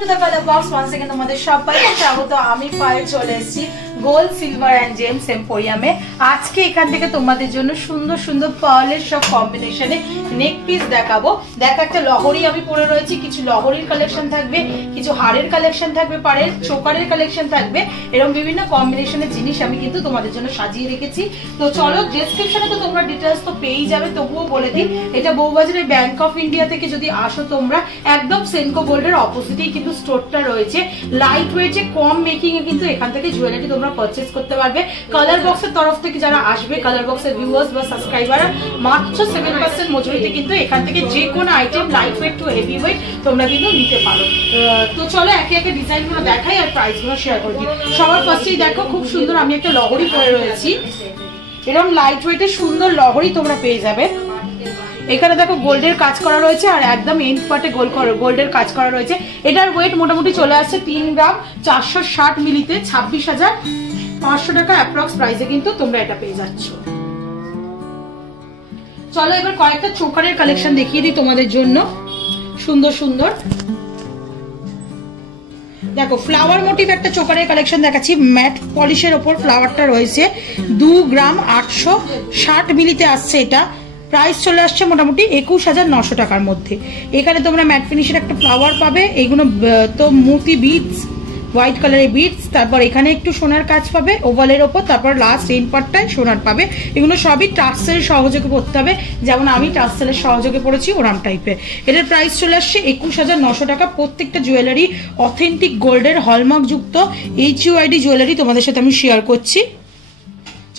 Two the colour box once again তোমাদের সবাইকে স্বাগত। আমি পায়েল চলে এসেছি গোল্ড সিলভার এন্ড জেমস এম্পোরিয়ামে। আজকে এখান থেকে তোমাদের জন্য সুন্দর সুন্দর পার্লের সব কম্বিনেশনে নেক পিস দেখাবো। দেখো একটা লহরি আমি পরে রয়েছি, কিছু লহরির কালেকশন থাকবে, কিছু হাড়ের কালেকশন থাকবে, পাড়ের চোকারের কালেকশন থাকবে, এরকম বিভিন্ন কম্বিনেশনের জিনিস আমি কিন্তু তোমাদের জন্য সাজিয়ে রেখেছি। তো চলো, ডেসক্রিপশনে তো তোমরা ডিটেলস তো পেয়েই যাবে, তবুও বলে দিই এটা বউবাজারের ব্যাংক অফ ইন্ডিয়া থেকে যদি আসো তোমরা, একদম সেনকো গোল্ডের অপোজিটেই কিন্তু স্টোরটা রয়েছে। লাইট ওয়েটে কম মেকিং এ কিন্তু এখান থেকে জুয়েলারি তোমরা পারচেজ করতে পারবে। কালার বক্সের তরফ থেকে যারা আসবে, কালার বক্সের ভিউয়ার্স বা সাবস্ক্রাইবার, মাত্র 7% মজুরিতে কিন্তু এখান থেকে যে কোনো item light weight to heavy weight তোমরা কিন্তু নিতে পারো। তো চলো একে একে ডিজাইনগুলো দেখাই আর প্রাইসগুলো শেয়ার করে দিই। সবার ফার্স্টেই দেখো খুব সুন্দর আমি একটা লহরি পরে রয়েছি, এরকম লাইট ওয়েটের সুন্দর লহরি তোমরা পেয়ে যাবে। এখানে দেখো গোল্ডের কাজ করা রয়েছে আর একদম এন্ড পার্টে গোল্ডের কাজ করা রয়েছে। এটার ওয়েট মোটামুটি চলে আসছে 3 গ্রাম 460 মিলিতে 26,500 টাকা অ্যাপ্রক্স প্রাইসে কিন্তু তোমরা এটা পেয়ে যাচ্ছ। চলো এবার কয়েকটা চোকারের কালেকশন দেখিয়ে দিই তোমাদের জন্য, সুন্দর সুন্দর। দেখো ফ্লাওয়ার মোটিভ একটা চোকারের কালেকশন দেখাচ্ছি, ম্যাট পলিশের ওপর ফ্লাওয়ারটা রয়েছে। 2 গ্রাম 860 মিলিতে আসছে এটা, প্রাইস চলে আসছে মোটামুটি 21,900 টাকার মধ্যে। এখানে তোমরা ম্যাট ফিনিশের একটা ফ্লাওয়ার পাবে, এইগুলো তো মোতি বিটস, হোয়াইট কালারের বিটস, তারপর এখানে একটু সোনার কাজ পাবে ওভালের ওপর, তারপর লাস্ট এন্ড পার্টটায় সোনার পাবে। এগুলো সবই টার্সেলের সহযোগে করতে হবে, যেমন আমি টার্সেলের সহযোগে পড়েছি ওরাম টাইপের। এটার প্রাইস চলে আসছে 21,900 টাকা। প্রত্যেকটা জুয়েলারি অথেন্টিক গোল্ডের হলমার্ক যুক্ত HUID জুয়েলারি তোমাদের সাথে আমি শেয়ার করছি।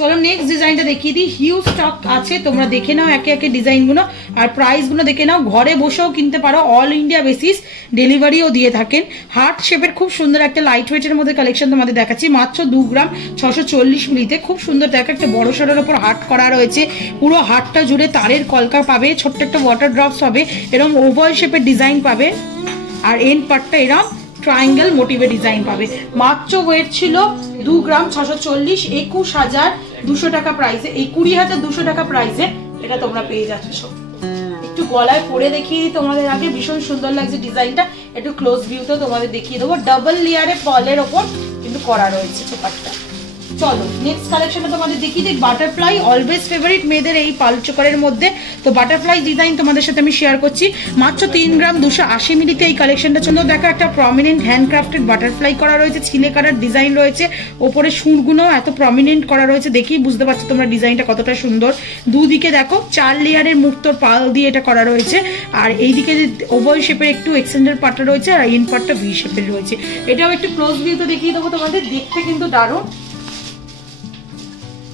চলো নেক্সট ডিজাইনটা দেখিয়ে দিই। হিউজ স্টক আছে, তোমরা দেখে নাও একে একে ডিজাইনগুলো আর প্রাইসগুলো দেখে নাও। ঘরে বসেও কিনতে পারো, অল ইন্ডিয়া বেসিস ডেলিভারিও দিয়ে থাকেন। হার্ট শেপের খুব সুন্দর একটা লাইট ওয়েটের মধ্যে কালেকশন তোমাদের দেখাচ্ছি, মাত্র 2 গ্রাম 640 মিলিতে। খুব সুন্দর দেখো একটা বড় সড়ের ওপর হার্ট করা রয়েছে, পুরো হার্টটা জুড়ে তারের কলকা পাবে, ছোট্ট একটা ওয়াটার ড্রপস হবে, এরকম ওভাল শেপের ডিজাইন পাবে আর এন্ড পার্টটা এরকম ট্রায়াঙ্গেল মোটিভে ডিজাইন পাবে। মাত্র ওয়েট ছিল 2 গ্রাম 640, 21,200 টাকা প্রাইসে, এই 20,200 টাকা প্রাইসে এটা তোমরা পেয়ে যাচ্ছ। একটু গলায় পরে দেখিয়ে দিই তোমাদের আগে, ভীষণ সুন্দর লাগছে ডিজাইনটা, একটু ক্লোজ ভিউতে তোমাদের দেখিয়ে দেবো। ডাবল লেয়ারে ফলের ওপর কিন্তু করা রয়েছে চোকারটা। চলো নেক্সট কালেকশনে তোমাদের দেখিয়ে দিই বাটারফ্লাই, অলওয়েজ ফেভারিট মেয়েদের এই পাল চোকারের মধ্যে। তো বাটারফ্লাই ডিজাইন তোমাদের সাথে আমি শেয়ার করছি, মাত্র 3 গ্রাম 280 মিলিতে এই কালেকশনটা জন্য। দেখো একটা প্রমিনেন্ট হ্যান্ডক্রাফটেড বাটারফ্লাই করা রয়েছে, ছিলে কাটার ডিজাইন রয়েছে, ওপরে সুরগুলো এত প্রমিনেন্ট করা রয়েছে, দেখেই বুঝতে পারছো তোমরা ডিজাইনটা কতটা সুন্দর। দুদিকে দেখো 4 লেয়ারের মুক্তোর পাল দিয়ে এটা করা রয়েছে, আর এইদিকে ওভাল শেপের একটু এক্সটেন্ডেড পার্টটা রয়েছে আর এন্ড পার্টটা ভি শেপের রয়েছে। এটাও একটু ক্লোজ ভিউতে দেখিয়ে দেবো তোমাদের, দেখতে কিন্তু দারুণ।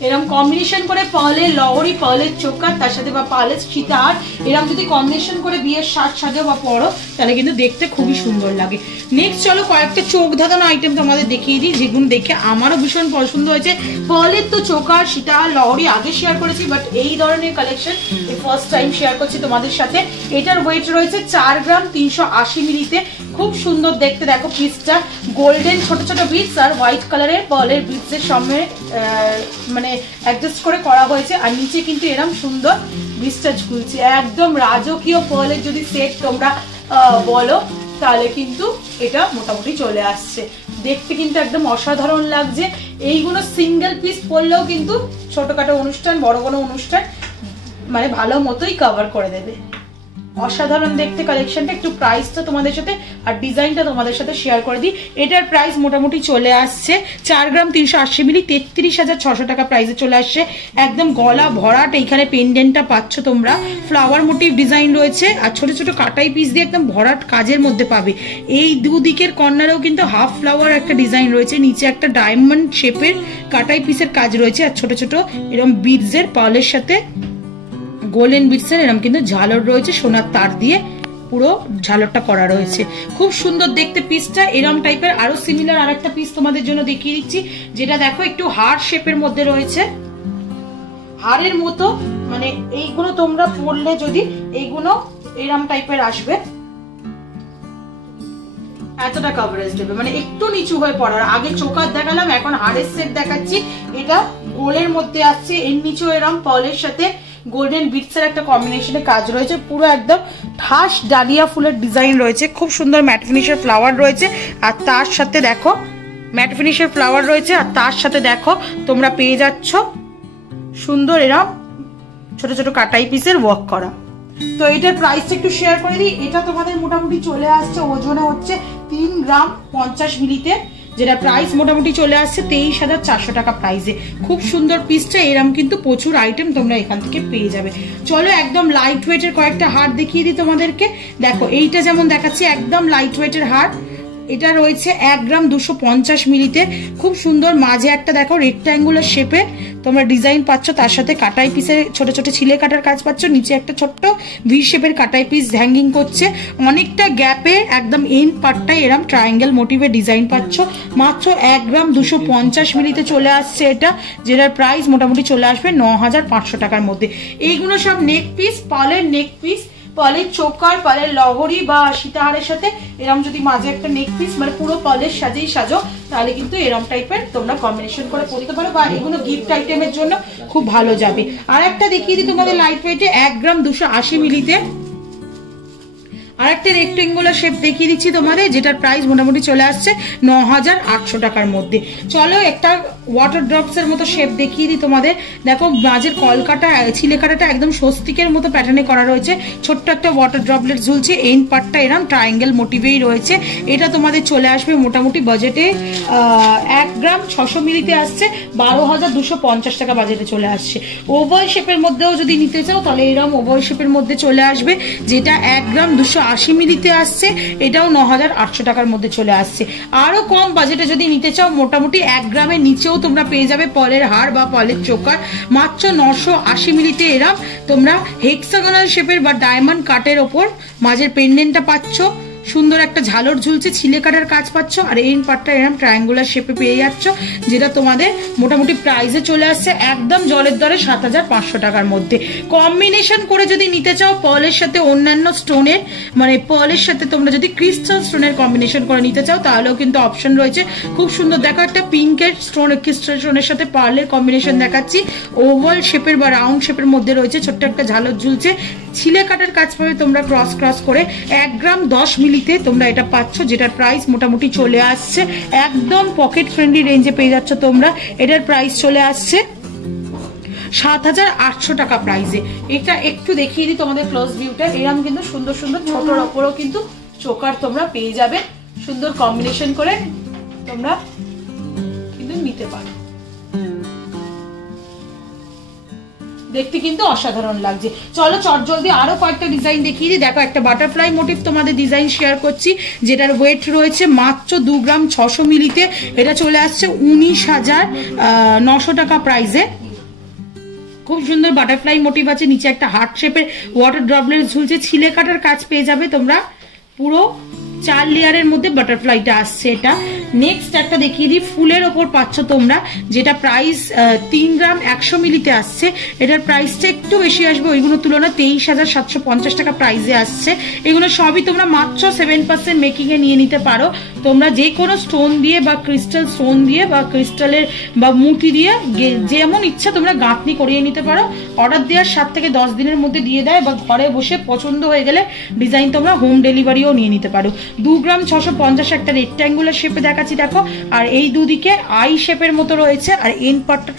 এরকম কম্বিনেশন করে পার্লের লহরি, পার্লের চোকার, তার সাথে বা পার্লের সীতাহার, এরকম যদি কম্বিনেশন করে বিয়ের সাজ সাজাও বা পরো তাহলে কিন্তু দেখতে খুবই সুন্দর লাগে। নেক্সট চলো কয়েকটা চোখ ধাঁধানো আইটেম তোমাদের দেখিয়ে দিই, যেগুলো দেখে আমারও ভীষণ পছন্দ হয়েছে। পার্লের তো চোকার, সীতাহার, লহরি আগে শেয়ার করেছি, বাট এই ধরনের কালেকশন এই ফার্স্ট টাইম শেয়ার করছি তোমাদের সাথে। এটার ওয়েট রয়েছে 4 গ্রাম 380 মিলিতে। খুব সুন্দর দেখতে, দেখো পিসটা গোল্ডেন ছোট ছোট বিটস আর হোয়াইট কালারের পার্লের বিটসের সঙ্গে মানে অ্যাডজাস্ট করে করা হয়েছে, আর নিচে কিন্তু এরকম সুন্দর বিটসটা ঝুলছে। একদম রাজকীয় পার্লের যদি সেট তোমরা বলো তাহলে কিন্তু এটা মোটামুটি চলে আসছে, দেখতে কিন্তু একদম অসাধারণ লাগছে। এইগুলো সিঙ্গেল পিস পরলেও কিন্তু ছোটখাটো অনুষ্ঠান, বড় কোনো অনুষ্ঠান মানে ভালো মতোই কভার করে দেবে। অসাধারণ দেখতে কালেকশনটা। একটু প্রাইসটা তোমাদের সাথে আর ডিজাইনটা তোমাদের সাথে শেয়ার করে দিই। এটার প্রাইস মোটামুটি চলে আসছে 4 গ্রাম 380 মিলি 33,600 টাকা প্রাইসে চলে আসছে। একদম গলা ভরাট, এইখানে পেন্ডেন্টটা পাচ্ছ তোমরা, ফ্লাওয়ার মোটিভ ডিজাইন রয়েছে আর ছোট ছোট কাটাই পিস দিয়ে একদম ভরাট কাজের মধ্যে পাবে। এই দুদিকের কর্নারেও কিন্তু হাফ ফ্লাওয়ার একটা ডিজাইন রয়েছে, নিচে একটা ডায়মন্ড শেপের কাটাই পিসের কাজ রয়েছে আর ছোট ছোট এরকম বিডসের পার্লের সাথে গোল্ডেন বিটসের এরকম কিন্তু ঝালর রয়েছে, সোনার তার দিয়ে পুরো ঝালরটা করা রয়েছে। খুব সুন্দর দেখতে পিসটা। এরকম টাইপের আরো সিমিলার আরেকটা পিস তোমাদের জন্য দেখিয়ে দিচ্ছি, যেটা দেখো একটু হার্ট শেপের মধ্যে রয়েছে, হাড়ের মতো, মানে এইগুলো তোমরা পরলে যদি এইগুলো এরকম টাইপের আসবে, এতটা কভারেজ দেবে, মানে একটু নিচু হয়ে পড়ার। আগে চোকার দেখালাম, এখন হাড়ের সেট দেখাচ্ছি। এটা গোলের মধ্যে আসছে, এর নিচেও এরকম পার্লের সাথে গোল্ডেন বিটসের একটা কম্বিনেশনে কাজ রয়েছে, পুরো একদম ঠাস ডালিয়া ফুলের ডিজাইন রয়েছে, খুব সুন্দর ম্যাট ফিনিশের ফ্লাওয়ার রয়েছে। আর তার সাথে দেখো ম্যাট ফিনিশের ফ্লাওয়ার রয়েছে, আর তার সাথে দেখো তোমরা পেয়ে যাচ্ছ সুন্দর এরকম ছোট ছোট কাটাই পিসের ওয়ার্ক করা। তো এটার প্রাইসটা একটু শেয়ার করে দিই। এটা তোমাদের মোটামুটি চলে আসছে ওজনে হচ্ছে 3 গ্রাম 50 মিলিতে, যেটা প্রাইস মোটামুটি চলে আসছে 23,400 টাকা প্রাইসে। খুব সুন্দর পিসটা, এরকম কিন্তু প্রচুর আইটেম তোমরা এখান থেকে পেয়ে যাবে। চলো একদম লাইট ওয়েটের কয়েকটা হার দেখিয়ে দিই তোমাদেরকে। দেখো এইটা যেমন দেখাচ্ছি একদম লাইট ওয়েটের হার, এটা রয়েছে 1 গ্রাম 250 মিলিতে। খুব সুন্দর, মাঝে একটা দেখো রেক্ট্যাঙ্গুলার শেপে তোমরা ডিজাইন পাচ্ছ, তার সাথে কাটাই পিসের ছোট ছোট ছিলে কাটার কাজ পাচ্ছ, নিচে একটা ছোট্ট ভি শেপের কাটাই পিস হ্যাঙ্গিং করছে, অনেকটা গ্যাপে একদম এন্ড পার্টটাই এরম ট্রায়াঙ্গেল মোটিভে ডিজাইন পাচ্ছ। মাত্র 1 গ্রাম 250 মিলিতে চলে আসছে এটা, যেটার প্রাইস মোটামুটি চলে আসবে 9,500 টাকার মধ্যে। এইগুলো সব নেক পিস, পালের নেক পিস, পালের চোকার, পালের লহরি বা সীতাহারের সাথে এরম যদি মাঝে একটা নেক পিস মানে পুরো পালের সাজেই সাজো, তাহলে কিন্তু এরম টাইপের তোমরা কম্বিনেশন করে পরতে পারো, বা এগুলো গিফট আইটেমের জন্য খুব ভালো যাবে। আর একটা দেখিয়ে দিই তোমাদের লাইট ওয়েটে 1 গ্রাম 280 মিলিতে আর একটা রেক্টেঙ্গুলার শেপ দেখিয়ে দিচ্ছি তোমাদের, যেটার প্রাইস মোটামুটি চলে আসছে 9,800 টাকার মধ্যে। চলো একটা ওয়াটার ড্রপস এর মতো শেপ দেখিয়ে দিই তোমাদের। দেখো মাঝের কলকাটা ছিলে কাটাটা একদম স্বস্তিকের মতো প্যাটার্নে করা রয়েছে, ছোট্ট একটা ওয়াটার ড্রপলেট ঝুলছে, এন্ড পার্টটা এরকম ট্রায়াঙ্গেল মোটিভেই রয়েছে। এটা তোমাদের চলে আসবে মোটামুটি বাজেটে 1 গ্রাম 600 মিলিতে আসছে 12,250 টাকা বাজেটে চলে আসছে। ওভাল শেপের মধ্যেও যদি নিতে চাও তাহলে এরকম ওভাল শেপের মধ্যে চলে আসবে, যেটা 1 গ্রাম 280 মিলিতে আসছে, এটাও 9,800 টাকার মধ্যে চলে আসছে। আরো কম বাজেটে যদি নিতে চাও মোটামুটি 1 গ্রামের নিচেও তোমরা পেয়ে যাবে পলের হার বা পলের চোকার, মাত্র 980 মিলিতে এরম তোমরা হেক্সাগোনাল শেপের বা ডায়মন্ড কাটের ওপর মাঝের পেন্ডেন্টটা পাচ্ছ, সুন্দর একটা ঝালর ঝুলছে, ছিলে কাটার কাজ পাচ্ছ, আর এই পার্টটা এরকম ট্রায়াঙ্গুলার শেপে পেয়ে যাচ্ছ, যেটা তোমাদের মোটামুটি প্রাইসে চলে আসছে একদম জলের দরে 7,500 টাকার মধ্যে। কম্বিনেশন করে যদি নিতে চাও পার্লের সাথে অন্যান্য স্টোনের মানে পার্লের সাথে তোমরা যদি ক্রিস্টাল স্টোনের কম্বিনেশন করে নিতে চাও তাহলেও কিন্তু অপশন রয়েছে। খুব সুন্দর দেখো একটা পিঙ্কের স্টোন ক্রিস্টাল স্টোনের সাথে পার্লের কম্বিনেশন দেখাচ্ছি, ওভাল শেপের বা রাউন্ড শেপের মধ্যে রয়েছে, ছোট্ট একটা ঝালর ঝুলছে, ছিলে কাটার কাজ পাবে তোমরা ক্রস করে। 1 গ্রাম 10 মিলিতে তোমরা এটা পাচ্ছ, যেটার প্রাইস মোটামুটি চলে আসছে একদম পকেট ফ্রেন্ডলি রেঞ্জে পেয়ে যাচ্ছ তোমরা। এটার প্রাইস চলে আসছে 7,800 টাকা প্রাইসে। এটা একটু দেখিয়ে দিই তোমাদের ক্লোজ ভিউটা, এরকম কিন্তু সুন্দর সুন্দর ছোটর ওপরও কিন্তু চোকার তোমরা পেয়ে যাবে, সুন্দর কম্বিনেশন করে তোমরা কিন্তু নিতে পারো। দেখতে কিন্তু অসাধারণ লাগছে। চলো চটজলদি আরো কয়েকটা ডিজাইন দেখিয়ে দিই। দেখো একটা বাটারফ্লাই মোটিভ তোমাদের ডিজাইন শেয়ার করছি, যেটার ওয়েট রয়েছে মাত্র 2 গ্রাম 600 মিলিতে। এটা চলে আসছে 19,900 টাকা প্রাইসে। খুব সুন্দর বাটারফ্লাই মোটিভ আছে, নিচে একটা হার্ট শেপের ওয়াটার ড্রপলেট ঝুলছে, ছিলে কাটার কাজ পেয়ে যাবে তোমরা, পুরো 4 লেয়ারের মধ্যে বাটারফ্লাইটা আসছে। এটা নেক্সট একটা দেখিয়ে দিই, ফুলের ওপর পাচ্ছ তোমরা, যেটা প্রাইস 3 গ্রাম 100 মিলিতে আসছে। এটার প্রাইসটা একটু বেশি আসবে ওইগুলোর তুলনায়, 23,750 টাকা প্রাইসে আসছে। এগুলো সবই তোমরা মাত্র 7% মেকিং এ নিয়ে নিতে পারো। তোমরা যে কোনো স্টোন দিয়ে বা ক্রিস্টাল স্টোন দিয়ে বা ক্রিস্টালের বা মুটি দিয়ে যেমন ইচ্ছা তোমরা গাঁথনি করিয়ে নিতে পারো। অর্ডার দেওয়ার 7 থেকে 10 দিনের মধ্যে দিয়ে দেয়, বা ঘরে বসে পছন্দ হয়ে গেলে ডিজাইন তোমরা হোম ডেলিভারিও নিয়ে নিতে পারো। 2 গ্রাম 650 একটা রেক্ট্যাঙ্গুলার শেপে দেখাচ্ছি দেখো, আর এই দুদিকে আই শেপের মতো রয়েছে, আর এন্ড পার্টটা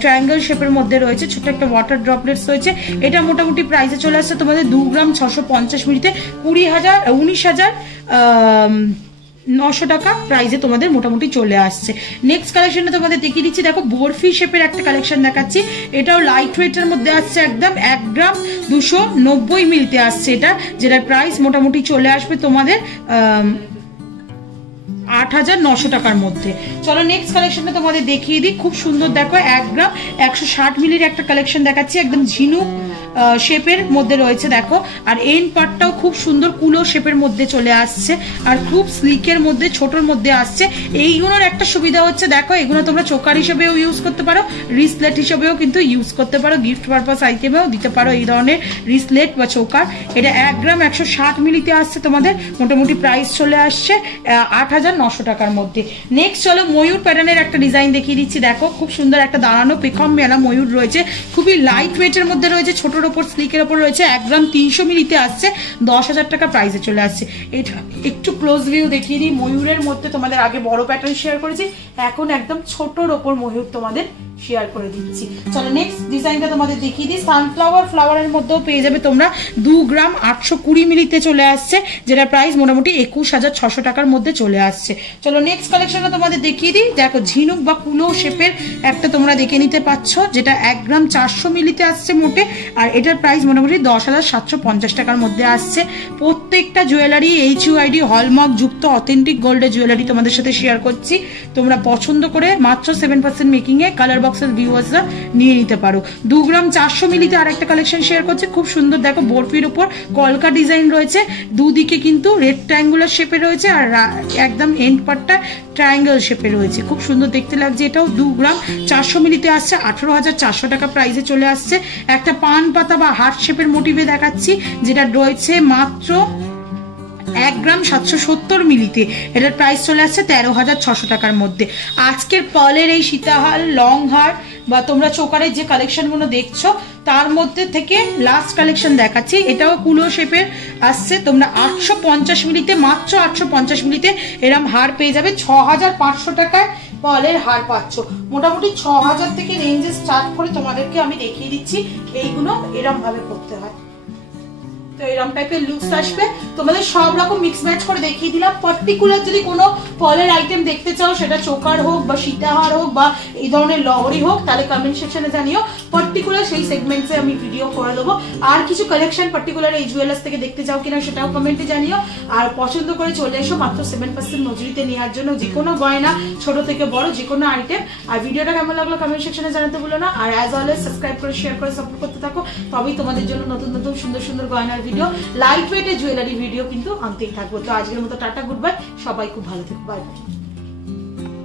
ট্রায়াঙ্গেল শেপের মধ্যে রয়েছে, ছোট একটা ওয়াটার ড্রপলেটস রয়েছে। এটা মোটামুটি প্রাইসে চলে আসছে তোমাদের 2 গ্রাম 650 মিলিতে 19,900 টাকা প্রাইসে তোমাদের মোটামুটি চলে আসছে। নেক্সট কালেকশনটা তোমাদের দেখিয়ে দিচ্ছি। দেখো বরফি শেপের একটা কালেকশন দেখাচ্ছি, এটাও লাইট ওয়েটের মধ্যে আসছে, একদম 1 গ্রাম 290 মিলিতে আসছে এটা, যেটার প্রাইস মোটামুটি চলে আসবে তোমাদের 8,900 টাকার মধ্যে। চলো নেক্সট কালেকশনটা তোমাদের দেখিয়ে দিই। খুব সুন্দর দেখো 1 গ্রাম 160 মিলির একটা কালেকশন দেখাচ্ছি, একদম ঝিনুক শেপের মধ্যে রয়েছে দেখো, আর এন্ড পার্টটাও খুব সুন্দর কুলো শেপের মধ্যে চলে আসছে, আর খুব স্লিকের মধ্যে ছোটর মধ্যে আসছে। এইগুলোর একটা সুবিধা হচ্ছে দেখো, এগুলো তোমরা চোকার হিসেবেও ইউজ করতে পারো, রিসলেট হিসেবেও কিন্তু ইউজ করতে পারো, গিফট পারপাস আইটেমেও দিতে পারো এই ধরনের রিসলেট বা চোকার। এটা 1 গ্রাম 160 মিলিতে আসছে তোমাদের, মোটামুটি প্রাইস চলে আসছে 8,900 টাকার মধ্যে। নেক্সট চলো ময়ূর প্যাটার্নের একটা ডিজাইন দেখিয়ে দিচ্ছি। দেখো খুব সুন্দর একটা দাঁড়ানো পেখম মেলা ময়ূর রয়েছে, খুবই লাইট ওয়েটের মধ্যে রয়েছে, ছোটোর ওপর স্লিকের ওপর রয়েছে, 1 গ্রাম 300 মিলিতে আসছে, 10,000 টাকা প্রাইসে চলে আসছে। এটা একটু ক্লোজ ভিউ দেখিয়ে দিই। ময়ূরের মধ্যে তোমাদের আগে বড় প্যাটার্ন শেয়ার করেছি, এখন একদম ছোটোর ওপর ময়ূর তোমাদের শেয়ার করে দিচ্ছি। চলো নেক্সট ডিজাইনটা তোমাদের দেখিয়ে দিই। সানফ্লাওয়ার ফ্লাওয়ারের মধ্যেও পেয়ে যাবে তোমরা, 2 গ্রাম 820 মিলিতে চলে আসছে, যেটা প্রাইস মোটামুটি 21,600 টাকার মধ্যে চলে আসছে। চলো নেক্সট কালেকশনটা তোমাদের দেখিয়ে দিই। দেখো ঝিনুক বা কুলো শেপের একটা তোমরা দেখে নিতে পাচ্ছ, যেটা 1 গ্রাম 400 মিলিতে আসছে মোটে, আর এটার প্রাইস মোটামুটি 10,750 টাকার মধ্যে আসছে। প্রত্যেকটা জুয়েলারি HUID হলমার্ক যুক্ত অথেন্টিক গোল্ডের জুয়েলারি তোমাদের সাথে শেয়ার করছি। তোমরা পছন্দ করে মাত্র 7% মেকিংয়ে কালার বক্সের ভিউয়ার্সরা নিয়ে নিতে পারো। 2 গ্রাম 400 মিলিতে আরেকটা কালেকশন শেয়ার করছে, খুব সুন্দর দেখো বরফির উপর কলকা ডিজাইন রয়েছে, দুদিকে কিন্তু রেড ট্রায়াঙ্গুলার শেপে রয়েছে, আর একদম এন্ড পার্টটা ট্রায়াঙ্গেল শেপে রয়েছে, খুব সুন্দর দেখতে লাগছে। এটাও 2 গ্রাম 400 মিলিতে আসছে, 18,400 টাকা প্রাইসে চলে আসছে। একটা পান পাতা বা হার্ট শেপের মোটিভে দেখাচ্ছি, যেটা রয়েছে মাত্র 1 গ্রাম 770 মিলিতে, এটার প্রাইস চলে আসছে 13,600 টাকার মধ্যে। আজকের পার্লের এই সীতাহার লং হার বা তোমরা চোকারের যে কালেকশনগুলো দেখছো তার মধ্যে থেকে লাস্ট কালেকশন দেখাচ্ছি। এটাও কুলো শেপের আসছে, তোমরা 850 মিলিতে, মাত্র 850 মিলিতে এরম হার পেয়ে যাবে। 6,500 টাকায় পার্লের হার পাচ্ছ। মোটামুটি 6,000 থেকে রেঞ্জে স্টার্ট করে তোমাদেরকে আমি দেখিয়ে দিচ্ছি এইগুলো এরম ভাবে করতে হয়। তো এরকম টাইপের লুকস আসবে, তোমাদের সব রকম মিক্স ম্যাচ করে দেখিয়ে দিলাম। পার্টিকুলার যদি কোনো ফলের আইটেম দেখতে চাও, সেটা চোকার হোক বা সীতাহার হোক বা এই ধরনের লহরি হোক, তাহলে কমেন্ট সেকশনে জানিও, পার্টিকুলার সেই সেগমেন্টসে আমি ভিডিও করে দেবো। আর কিছু কালেকশন পার্টিকুলার এই জুয়েলার্স থেকে দেখতে চাও কিনা সেটাও কমেন্টে জানিও। আর পছন্দ করে চলে এসো মাত্র 7% মজুরিতে নেওয়ার জন্য যে কোনো গয়না, ছোট থেকে বড় যে কোনো আইটেম। আর ভিডিওটা কেমন লাগলো কমেন্ট সেকশনে জানাতে ভুলো না। আর অ্যাজ অলওয়েজ সাবস্ক্রাইব করে শেয়ার করে সাপোর্ট করতে থাকো, তবেই তোমাদের জন্য নতুন নতুন সুন্দর সুন্দর গয়নার ভিডিও, লাইট ওয়েটের জুয়েলারি ভিডিও কিন্তু আনতেই থাকবো। তো আজকের মতো টাটা, গুড বাই, সবাই খুব ভালো থেকো, বাই বাই।